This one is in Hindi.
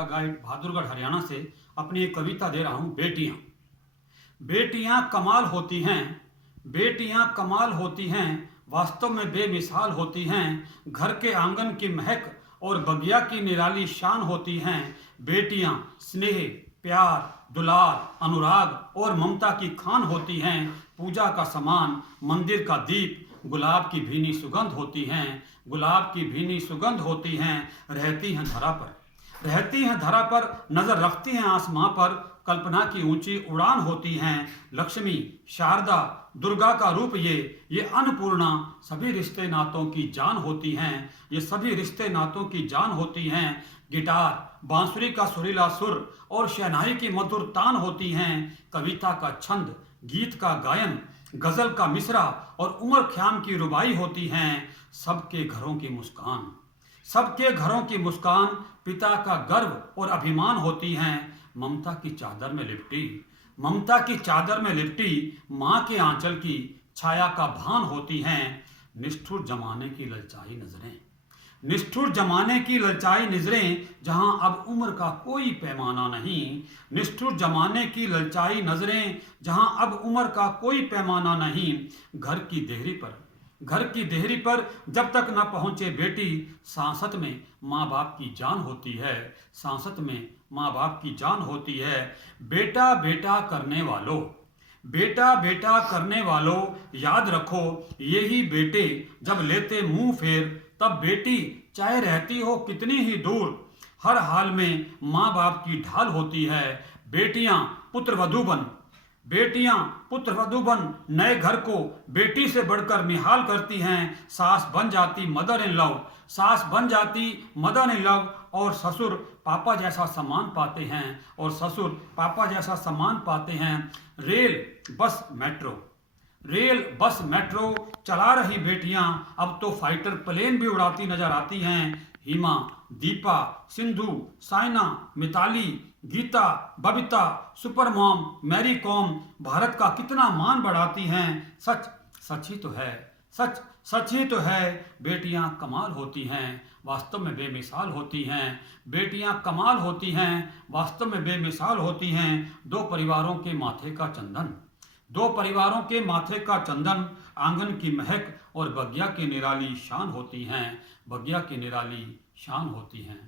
यात्रा गाइड बहादुरगढ़ हरियाणा से अपनी एक कविता दे रहा हूँ। बेटियाँ। बेटियाँ कमाल होती हैं, बेटियाँ कमाल होती हैं, वास्तव में बेमिसाल होती हैं। घर के आंगन की महक और बगिया की निराली शान होती हैं। बेटियाँ स्नेह, प्यार, दुलार, अनुराग और ममता की खान होती हैं। पूजा का समान, मंदिर का दीप, गुलाब की भीनी सुगंध होती हैं। गुलाब की भीनी सुगंध होती हैं। रहती हैं धरा पर, रहती हैं धरा पर, नजर रखती हैं आसमां पर। कल्पना की ऊंची उड़ान होती हैं। लक्ष्मी, शारदा, दुर्गा का रूप ये अन्नपूर्णा सभी रिश्ते नातों की जान होती हैं। ये सभी रिश्ते नातों की जान होती हैं। गिटार, बांसुरी का सुरीला सुर और शहनाई की मधुर तान होती हैं। कविता का छंद, गीत का गायन, गजल का मिसरा और उमर ख्याम की रुबाई होती हैं। सबके घरों की मुस्कान, सबके घरों की मुस्कान पिता का गर्व और अभिमान होती हैं। ममता की चादर में लिपटी, ममता की चादर में लिपटी माँ के आंचल की छाया का भान होती हैं। निष्ठुर जमाने की ललचाई नजरें, निष्ठुर जमाने की ललचाई नजरें, जहां अब उम्र का कोई पैमाना नहीं। निष्ठुर जमाने की ललचाई नजरें, जहां अब उम्र का कोई पैमाना नहीं। घर की देहरी पर, घर की देहरी पर जब तक न पहुंचे बेटी, सांसत में माँ बाप की जान होती है। सांसत में माँ बाप की जान होती है। बेटा बेटा करने वालों, बेटा बेटा करने वालों, याद रखो यही बेटे जब लेते मुंह फेर, तब बेटी चाहे रहती हो कितनी ही दूर, हर हाल में माँ बाप की ढाल होती है। बेटियां पुत्र वधू बन, बेटियां पुत्र वधू बन नए घर को बेटी से बढ़कर निहाल करती हैं। सास बन जाती मदर इन लव, सास बन जाती मदर इन लव, और ससुर पापा जैसा सम्मान पाते हैं, और ससुर पापा जैसा सम्मान पाते हैं। Rail bus metro, rail bus metro चला रही बेटियां अब तो फाइटर प्लेन भी उड़ाती नजर आती हैं। हिमा, दीपा, सिंधु, साइना, मिताली, गीता, बबीता, सुपर मॉम, मैरी कॉम भारत का कितना मान बढ़ाती हैं। सच सच ही तो है, सच सच ही तो है। बेटियां कमाल होती हैं, वास्तव में बेमिसाल होती हैं। बेटियां कमाल होती हैं, वास्तव में बेमिसाल होती हैं। दो परिवारों के माथे का चंदन, दो परिवारों के माथे का चंदन, आंगन की महक और बगिया की निराली शान होती हैं। बगिया की निराली शान होती हैं।